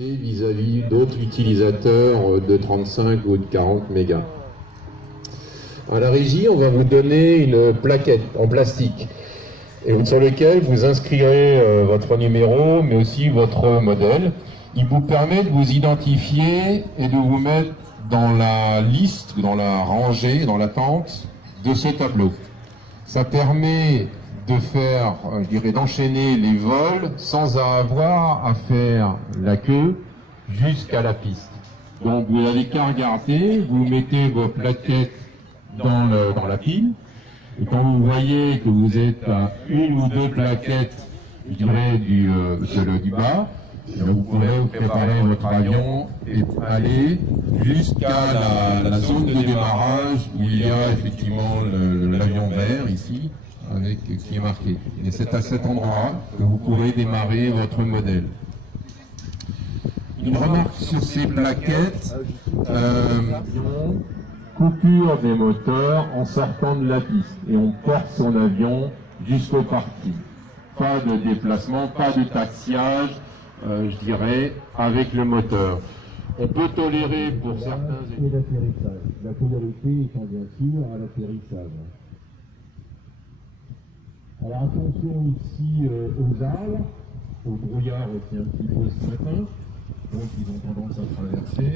sécurité vis-à-vis d'autres utilisateurs de 35 ou de 40 mégas. À la régie, on va vous donner une plaquette en plastique et sur laquelle vous inscrirez votre numéro, mais aussi votre modèle. Il vous permet de vous identifier et de vous mettre dans la liste, dans la rangée, dans l'attente de ce tableau. Ça permet de faire, je dirais, d'enchaîner les vols sans avoir à faire la queue jusqu'à la piste. Donc vous n'avez qu'à regarder, vous mettez vos plaquettes dans la pile, et quand vous voyez que vous êtes à une ou deux plaquettes, je dirais, du bas, vous pourrez vous préparer votre avion et aller jusqu'à la zone de démarrage où il y a effectivement l'avion vert ici, qui est marqué. Et c'est à cet endroit que vous pourrez démarrer votre modèle. Une remarque sur ces plaquettes, coupure des moteurs en sortant de la piste et on porte son avion jusqu'au parking. Pas de déplacement, pas de taxiage, je dirais, avec le moteur. On peut tolérer pour certains... Et l'atterrissage. La priorité étant bien sûr à l'atterrissage. Alors attention ici aux arbres, au brouillard aussi un petit peu ce matin. Donc ils ont tendance à traverser.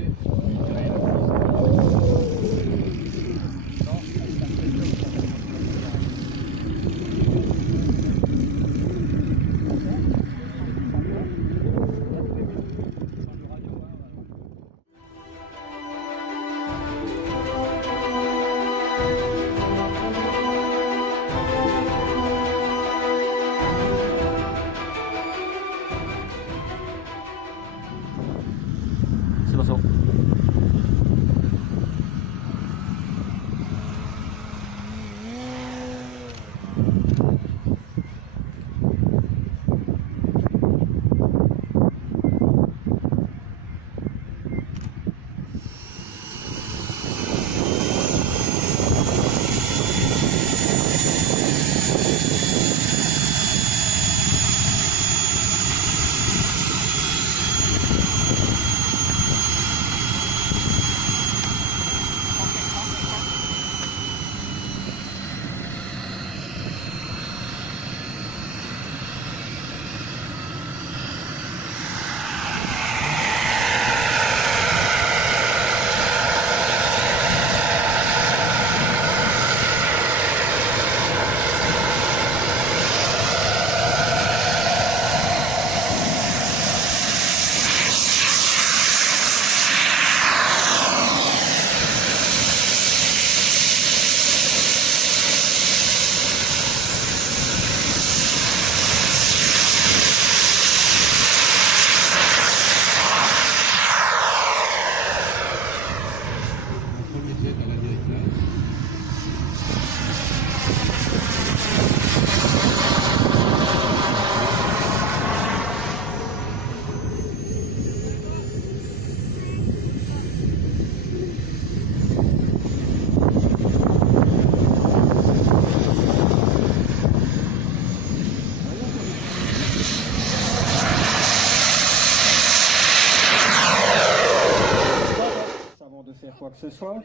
Quoi que ce soit.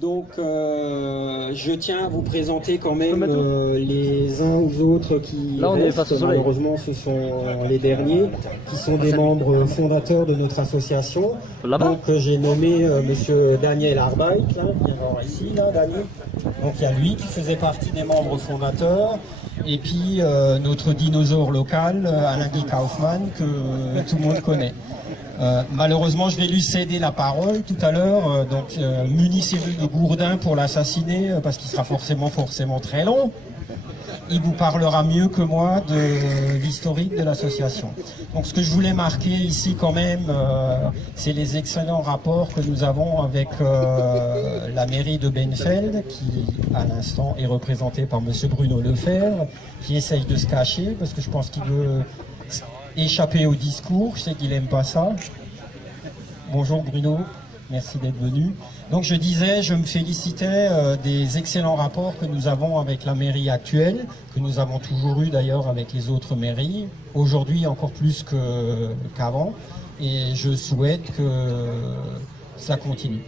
Donc je tiens à vous présenter quand même les uns ou autres qui restent. Malheureusement ce sont les derniers qui sont des membres fondateurs de notre association. Donc j'ai nommé monsieur Daniel Arbeit, là, viens voir ici, là, Daniel. Donc il y a lui qui faisait partie des membres fondateurs. Et puis notre dinosaure local, Alain Guy Kaufmann, que tout le monde connaît. Malheureusement, je vais lui céder la parole tout à l'heure, donc munissez-vous de gourdin pour l'assassiner, parce qu'il sera forcément très long. Il vous parlera mieux que moi de l'historique de l'association. Donc ce que je voulais marquer ici quand même, c'est les excellents rapports que nous avons avec la mairie de Benfeld, qui à l'instant est représentée par monsieur Bruno Lefebvre, qui essaye de se cacher, parce que je pense qu'il veut échapper au discours, je sais qu'il n'aime pas ça. Bonjour Bruno, merci d'être venu. Donc je disais, je me félicitais des excellents rapports que nous avons avec la mairie actuelle, que nous avons toujours eu d'ailleurs avec les autres mairies, aujourd'hui encore plus qu'avant. et je souhaite que ça continue.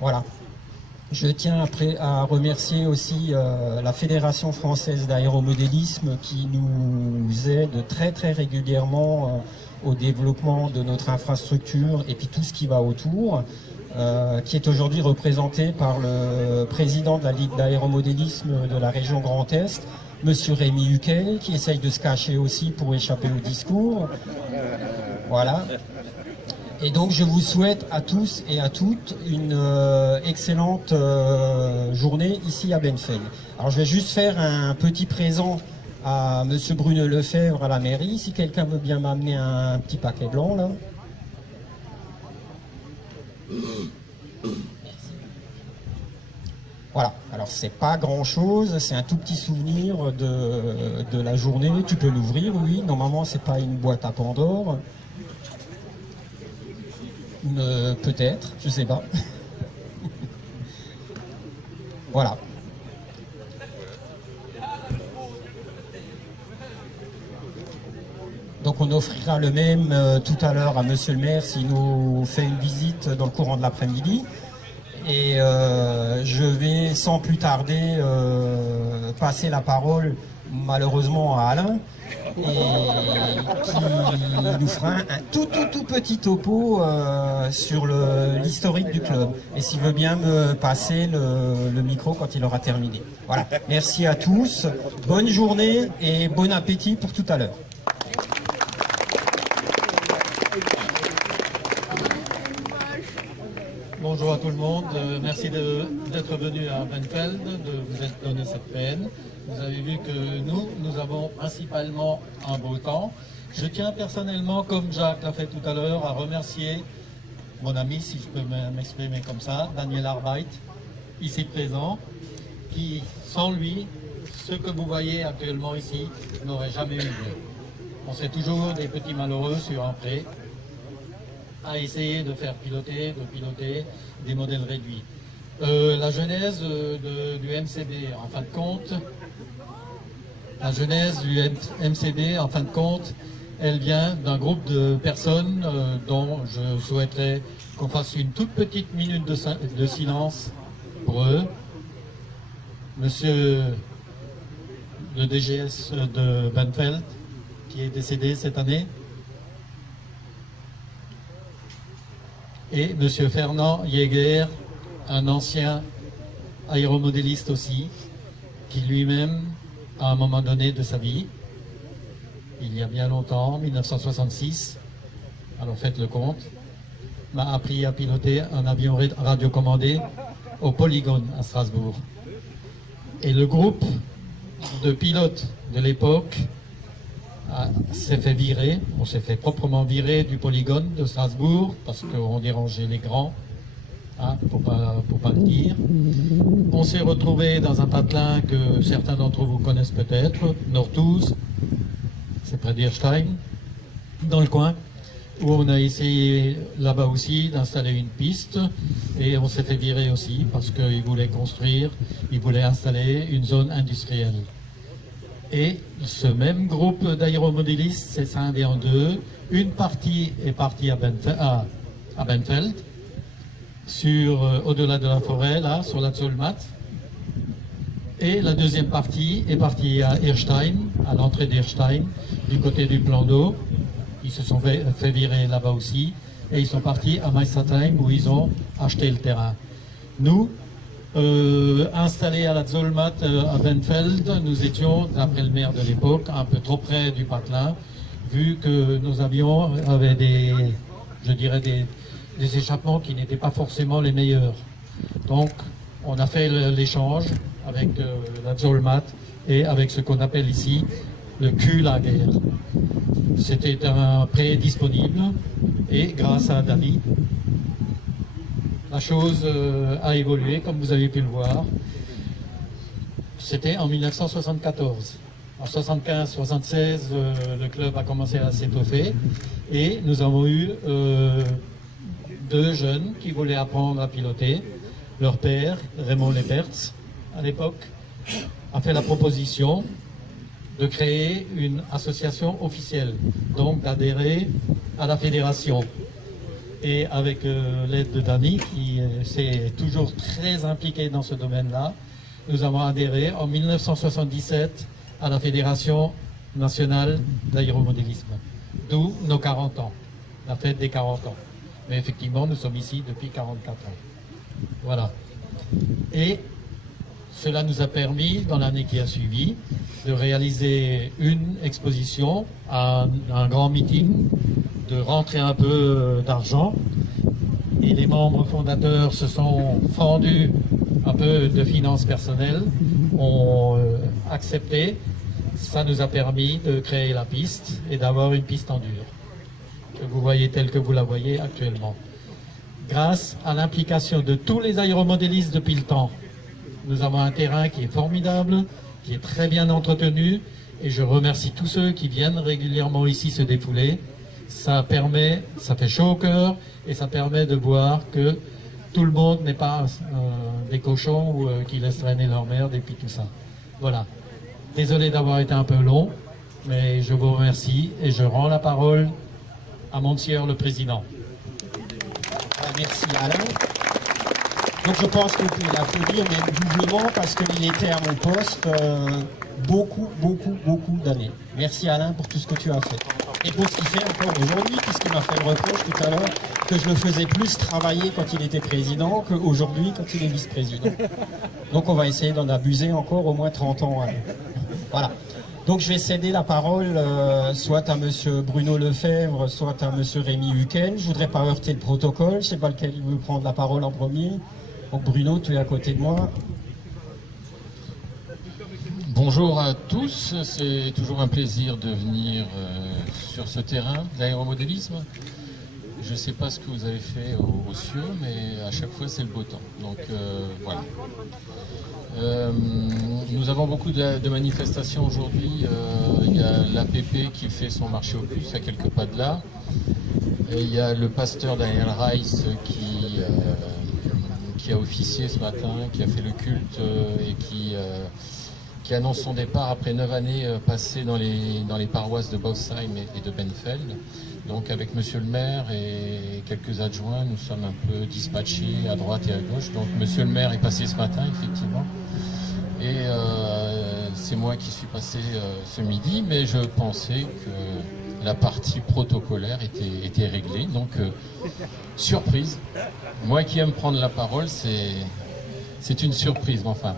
Voilà. Je tiens à remercier aussi la Fédération française d'aéromodélisme qui nous aide très très régulièrement au développement de notre infrastructure et puis tout ce qui va autour, qui est aujourd'hui représenté par le président de la Ligue d'aéromodélisme de la région Grand Est, Monsieur Rémi Huquel, qui essaye de se cacher aussi pour échapper au discours. Voilà. Et donc je vous souhaite à tous et à toutes une excellente journée ici à Benfeld. Alors je vais juste faire un petit présent à Monsieur Bruno Lefebvre à la mairie, si quelqu'un veut bien m'amener un petit paquet blanc là. Voilà, alors c'est pas grand chose, c'est un tout petit souvenir de la journée. Tu peux l'ouvrir, oui, normalement c'est pas une boîte à Pandore. Peut-être, je sais pas. Voilà. Donc on offrira le même tout à l'heure à Monsieur le maire s'il nous fait une visite dans le courant de l'après-midi. Et je vais sans plus tarder passer la parole malheureusement à Alain, et qui nous fera un tout petit topo sur l'historique du club. Et s'il veut bien me passer le micro quand il aura terminé. Voilà, merci à tous, bonne journée et bon appétit pour tout à l'heure. Bonjour à tout le monde, merci d'être venu à Benfeld, de vous être donné cette peine. Vous avez vu que nous avons principalement un beau temps. Je tiens personnellement, comme Jacques l'a fait tout à l'heure, à remercier mon ami, si je peux m'exprimer comme ça, Daniel Arbeit, ici présent, qui, sans lui, ce que vous voyez actuellement ici n'aurait jamais eu lieu. On sait toujours des petits malheureux sur un pré, à essayer de faire piloter des modèles réduits. La genèse du MCB, en fin de compte, elle vient d'un groupe de personnes dont je souhaiterais qu'on fasse une toute petite minute de silence pour eux. Monsieur le DGS de Benfeld, qui est décédé cette année, et Monsieur Fernand Jäger, un ancien aéromodéliste aussi, qui lui-même, à un moment donné de sa vie, il y a bien longtemps, 1966, alors faites le compte, m'a appris à piloter un avion radiocommandé au Polygone à Strasbourg. Et le groupe de pilotes de l'époque s'est fait virer, on s'est fait proprement virer du Polygone de Strasbourg parce qu'on dérangeait les grands, hein, pour pas le dire. On s'est retrouvé dans un patelin que certains d'entre vous connaissent peut-être, Northouz, c'est près d'Irstein, dans le coin, où on a essayé là-bas aussi d'installer une piste et on s'est fait virer aussi parce qu'ils voulaient construire, ils voulaient installer une zone industrielle. Et ce même groupe d'aéromodélistes s'est scindé en deux. Une partie est partie à Benfeld, au-delà de la forêt, là, sur la Zollmat. Et la deuxième partie est partie à Irstein, à l'entrée d'Irstein, du côté du plan d'eau. Ils se sont fait virer là-bas aussi. Et ils sont partis à Meistertheim, où ils ont acheté le terrain. Nous, installés à la Zollmat à Benfeld, nous étions, d'après le maire de l'époque, un peu trop près du patelin, vu que nos avions avaient des échappements qui n'étaient pas forcément les meilleurs. Donc, on a fait l'échange avec la Zollmat et avec ce qu'on appelle ici le cul-lager. C'était un prêt disponible et grâce à Dali, la chose a évolué, comme vous avez pu le voir. C'était en 1974. En 75-76, le club a commencé à s'étoffer et nous avons eu deux jeunes qui voulaient apprendre à piloter. Leur père, Raymond Lepertz, à l'époque, a fait la proposition de créer une association officielle, donc d'adhérer à la fédération. Et avec l'aide de Dani, qui s'est toujours très impliqué dans ce domaine-là, nous avons adhéré en 1977 à la Fédération nationale d'aéromodélisme. D'où nos 40 ans, la fête des 40 ans. Mais effectivement, nous sommes ici depuis 44 ans. Voilà. Et cela nous a permis, dans l'année qui a suivi, de réaliser une exposition, un grand meeting, de rentrer un peu d'argent. Et les membres fondateurs se sont fendus un peu de finances personnelles, ont accepté. Ça nous a permis de créer la piste et d'avoir une piste en dur, que vous voyez telle que vous la voyez actuellement. Grâce à l'implication de tous les aéromodélistes depuis le temps, nous avons un terrain qui est formidable, qui est très bien entretenu, et je remercie tous ceux qui viennent régulièrement ici se défouler. Ça fait chaud au cœur, et ça permet de voir que tout le monde n'est pas des cochons ou qui laissent traîner leur merde et puis tout ça. Voilà. Désolé d'avoir été un peu long, mais je vous remercie et je rends la parole à Monsieur le Président. Merci Alain. Donc je pense que vous pouvez l'applaudir, mais doublement parce qu'il était à mon poste beaucoup d'années. Merci Alain pour tout ce que tu as fait. Et pour ce qu'il fait encore aujourd'hui, puisqu'il m'a fait le reproche tout à l'heure que je le faisais plus travailler quand il était président qu'aujourd'hui quand il est vice-président. Donc on va essayer d'en abuser encore au moins 30 ans. Voilà. Donc je vais céder la parole soit à monsieur Bruno Lefebvre, soit à monsieur Rémi Hucken. Je voudrais pas heurter le protocole, je ne sais pas lequel il veut prendre la parole en premier. Donc Bruno, tu es à côté de moi. Bonjour à tous, c'est toujours un plaisir de venir sur ce terrain d'aéromodélisme. Je ne sais pas ce que vous avez fait aux cieux, mais à chaque fois c'est le beau temps. Donc voilà. Nous avons beaucoup de manifestations aujourd'hui. Il y a l'APP qui fait son marché aux puces à quelques pas de là. Et il y a le pasteur Daniel Rice qui a officié ce matin, qui a fait le culte et qui annonce son départ après 9 années passées dans les paroisses de Bosheim et de Benfeld. Donc avec monsieur le maire et quelques adjoints, nous sommes un peu dispatchés à droite et à gauche. Donc monsieur le maire est passé ce matin, effectivement. Et c'est moi qui suis passé ce midi, mais je pensais que la partie protocolaire était réglée. Donc surprise. Moi qui aime prendre la parole, c'est une surprise, mais enfin.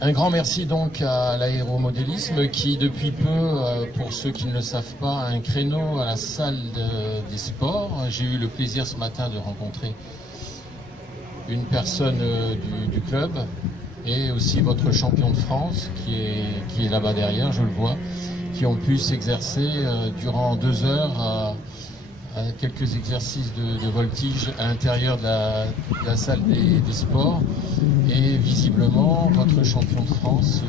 Un grand merci donc à l'aéromodélisme qui depuis peu, pour ceux qui ne le savent pas, a un créneau à la salle des sports. J'ai eu le plaisir ce matin de rencontrer une personne du club et aussi votre champion de France qui est là-bas derrière, je le vois, qui ont pu s'exercer durant 2 heures à quelques exercices de voltige à l'intérieur de la salle des sports. Et visiblement, votre champion de France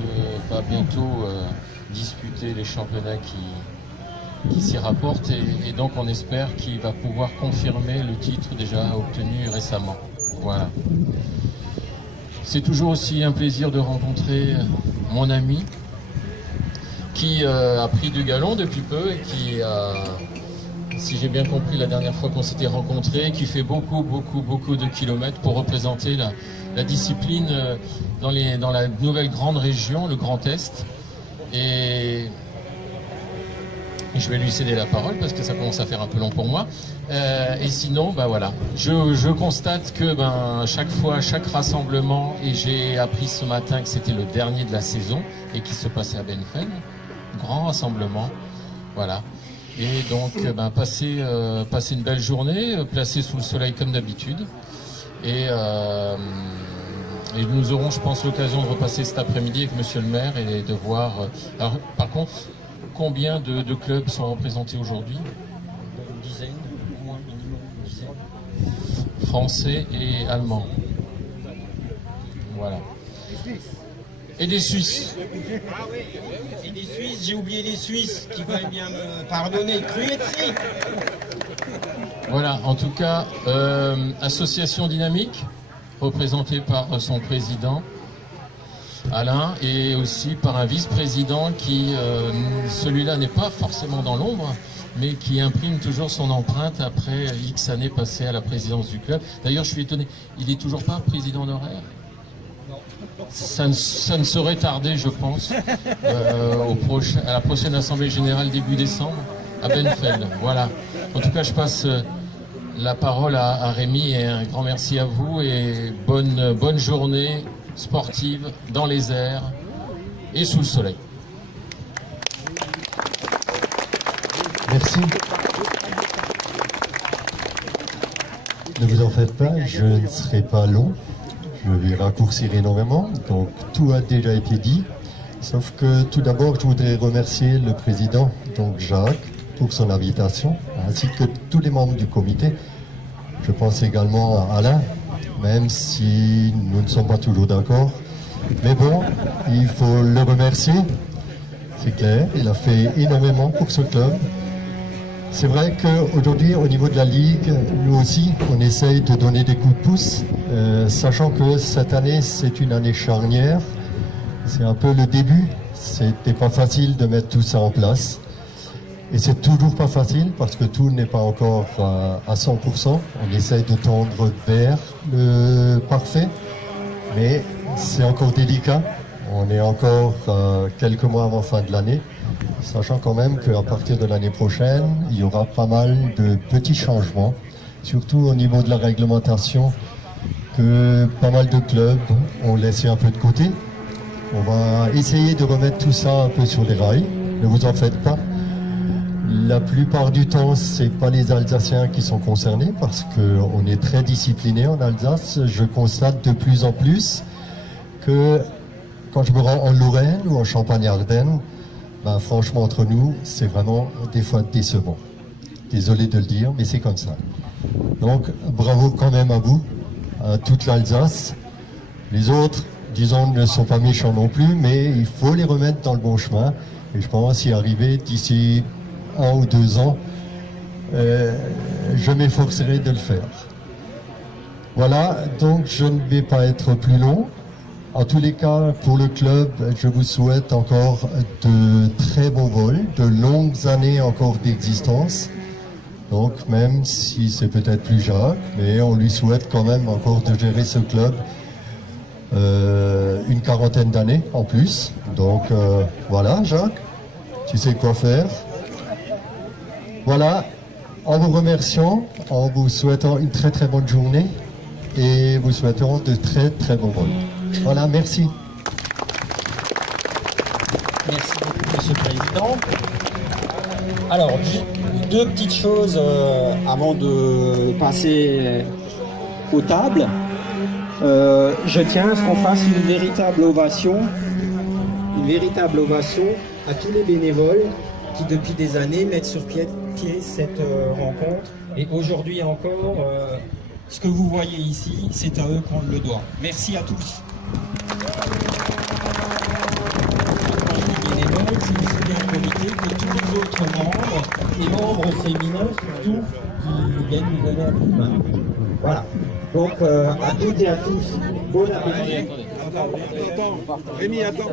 va bientôt disputer les championnats qui s'y rapportent. Et donc on espère qu'il va pouvoir confirmer le titre déjà obtenu récemment. Voilà. C'est toujours aussi un plaisir de rencontrer mon ami qui a pris du galon depuis peu et qui a... Si j'ai bien compris la dernière fois qu'on s'était rencontrés, qui fait beaucoup de kilomètres pour représenter la discipline dans la nouvelle grande région, le Grand Est. Et je vais lui céder la parole parce que ça commence à faire un peu long pour moi. Et sinon, ben voilà, je constate que chaque fois, chaque rassemblement, et j'ai appris ce matin que c'était le dernier de la saison et qui se passait à Benfeld, grand rassemblement, voilà. Et donc, passer une belle journée, placé sous le soleil comme d'habitude. Et nous aurons, je pense, l'occasion de repasser cet après-midi avec monsieur le maire et de voir... alors, par contre, combien de clubs sont représentés aujourd'hui? Une dizaine, au moins minimum une dizaine. Français et allemands. Voilà. Et des Suisses. Et des Suisses, j'ai oublié les Suisses qui veulent bien me pardonner. Cruetzi. Voilà, en tout cas, association dynamique, représentée par son président, Alain, et aussi par un vice-président qui, celui-là n'est pas forcément dans l'ombre, mais qui imprime toujours son empreinte après X années passées à la présidence du club. D'ailleurs, je suis étonné, il n'est toujours pas président honoraire ? Ça ne saurait tarder, je pense, à la prochaine Assemblée Générale début décembre, à Benfeld. Voilà. En tout cas, je passe la parole à Rémi et un grand merci à vous et bonne journée sportive dans les airs et sous le soleil. Merci. Ne vous en faites pas, je ne serai pas long. Je vais raccourcir énormément. Donc tout a déjà été dit. Sauf que tout d'abord, je voudrais remercier le président, donc Jacques, pour son invitation, ainsi que tous les membres du comité. Je pense également à Alain, même si nous ne sommes pas toujours d'accord. Mais bon, il faut le remercier. C'est clair, il a fait énormément pour ce club. C'est vrai qu'aujourd'hui, au niveau de la Ligue, nous aussi, on essaye de donner des coups de pouce, sachant que cette année, c'est une année charnière. C'est un peu le début. C'était pas facile de mettre tout ça en place. Et c'est toujours pas facile parce que tout n'est pas encore à 100%. On essaye de tendre vers le parfait, mais c'est encore délicat. On est encore quelques mois avant fin de l'année, sachant quand même qu'à partir de l'année prochaine, il y aura pas mal de petits changements, surtout au niveau de la réglementation, que pas mal de clubs ont laissé un peu de côté. On va essayer de remettre tout ça un peu sur les rails, ne vous en faites pas. La plupart du temps, c'est pas les Alsaciens qui sont concernés parce qu'on est très disciplinés en Alsace. Je constate de plus en plus que quand je me rends en Lorraine ou en Champagne-Ardenne, ben franchement, entre nous, c'est vraiment des fois décevant. Désolé de le dire, mais c'est comme ça. Donc, bravo quand même à vous, à toute l'Alsace. Les autres, disons, ne sont pas méchants non plus, mais il faut les remettre dans le bon chemin. Et je pense y arriver d'ici 1 ou 2 ans. Je m'efforcerai de le faire. Voilà, donc je ne vais pas être plus long. En tous les cas, pour le club, je vous souhaite encore de très bons vols, de longues années encore d'existence. Donc même si c'est peut-être plus Jacques, mais on lui souhaite quand même encore de gérer ce club une quarantaine d'années en plus. Donc voilà, Jacques, tu sais quoi faire. Voilà, en vous remerciant, en vous souhaitant une très très bonne journée et vous souhaiterons de très très bons vols. Voilà, merci. Merci beaucoup, Monsieur le Président. Alors, deux petites choses avant de passer aux tables. Je tiens à ce qu'on fasse une véritable ovation à tous les bénévoles qui, depuis des années, mettent sur pied cette rencontre. Et aujourd'hui encore, ce que vous voyez ici, c'est à eux qu'on le doit. Merci à tous. C'est aussi bien le comité que tous les autres membres, et membres féminins surtout, qui viennent nous donner un coup de main. Voilà. Donc à toutes et à tous, bon appétit. Attends, Rémi, attends.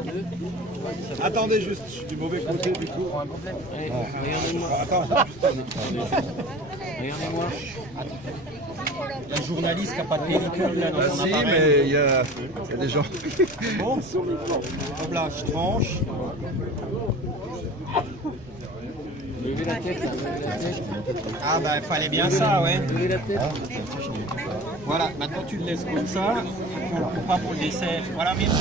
Attendez juste, je suis du mauvais côté du coup. Regardez-moi. Attends, regardez-moi. La journaliste qui n'a pas de pellicule là dans son Si, appareil. mais il y a des gens. Bon, hop là, je tranche. Levez la tête là. Ah bah il fallait bien ça, ouais. Levez la tête. Voilà, maintenant tu le laisses comme ça, pas pour le dessert. Voilà, merci.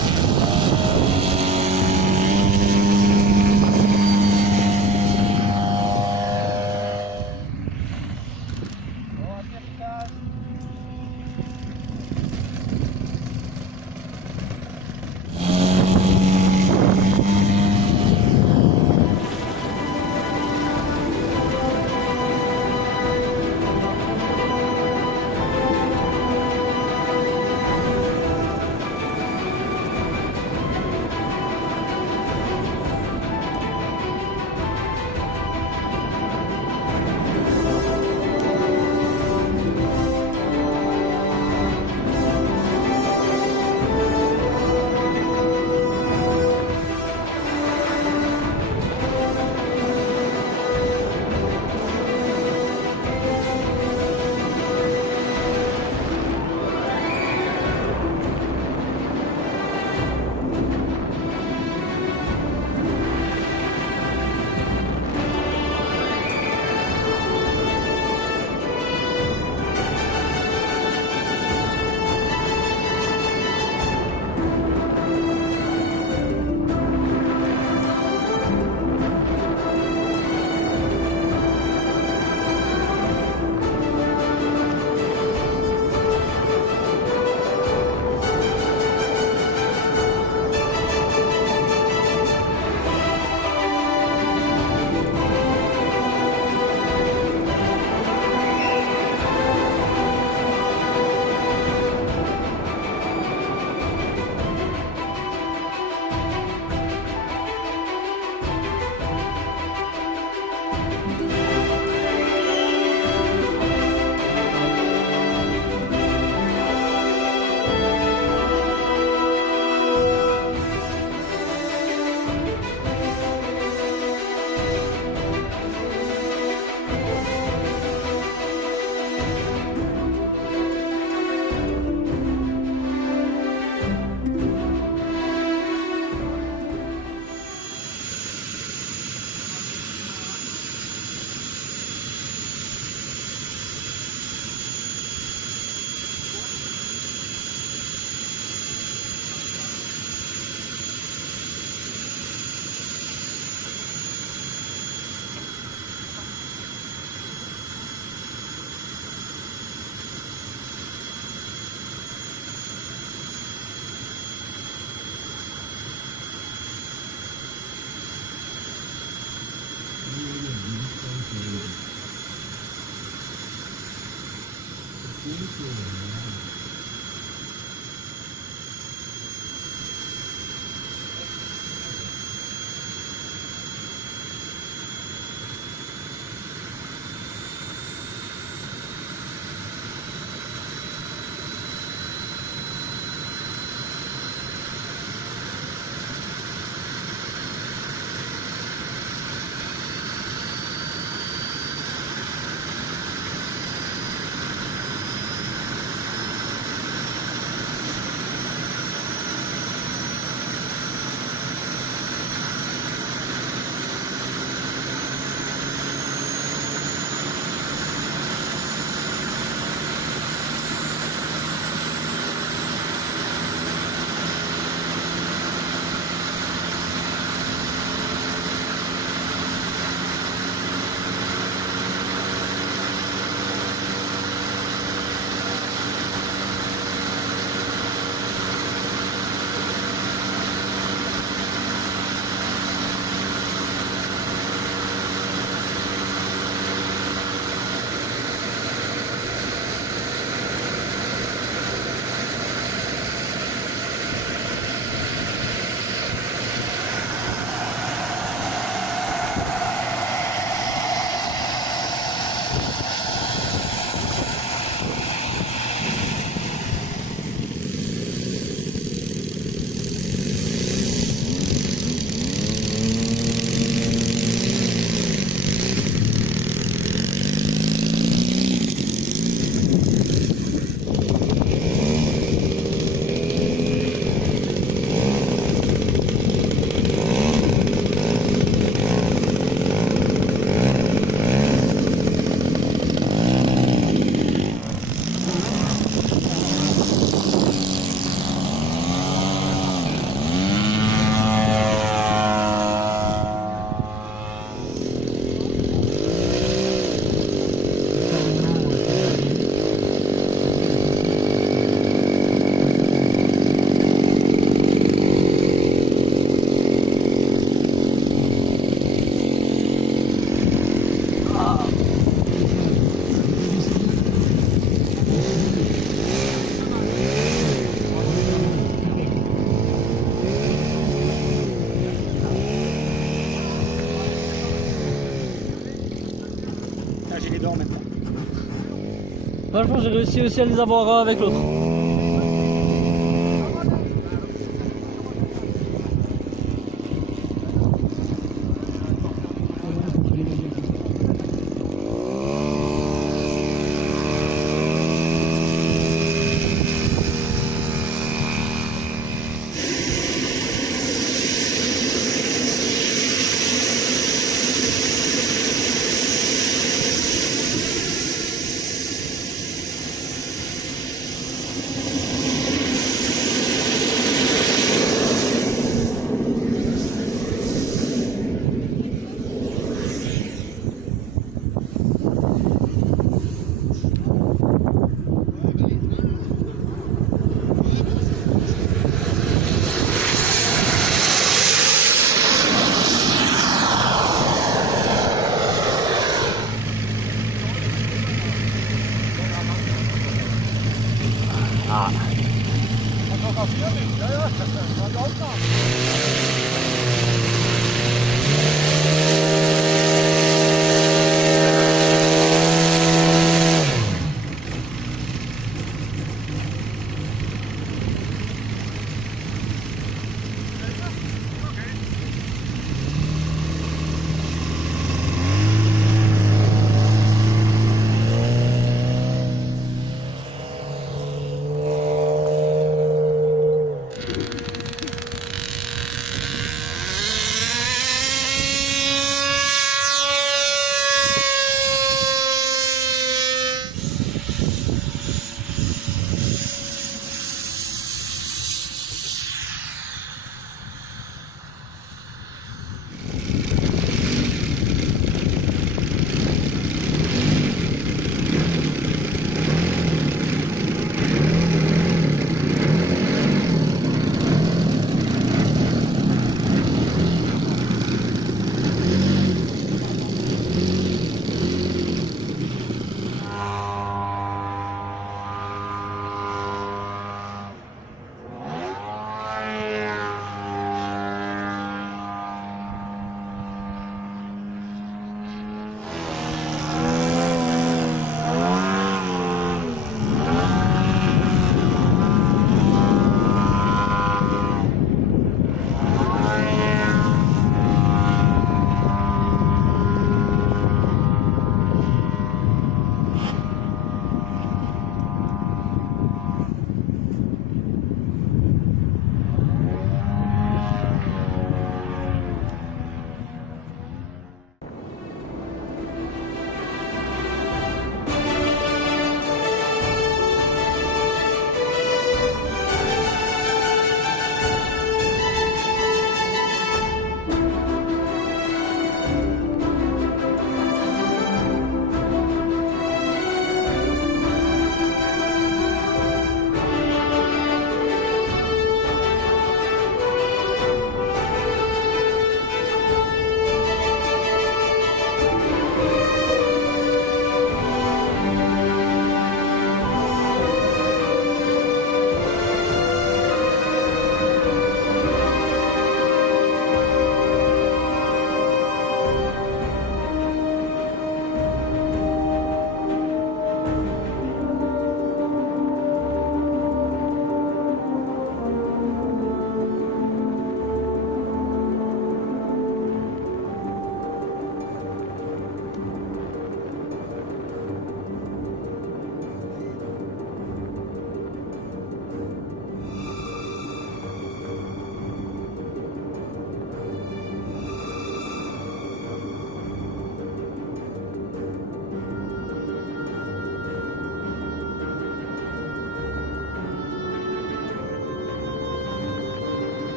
franchement j'ai réussi aussi à les avoir avec l'autre. Ah.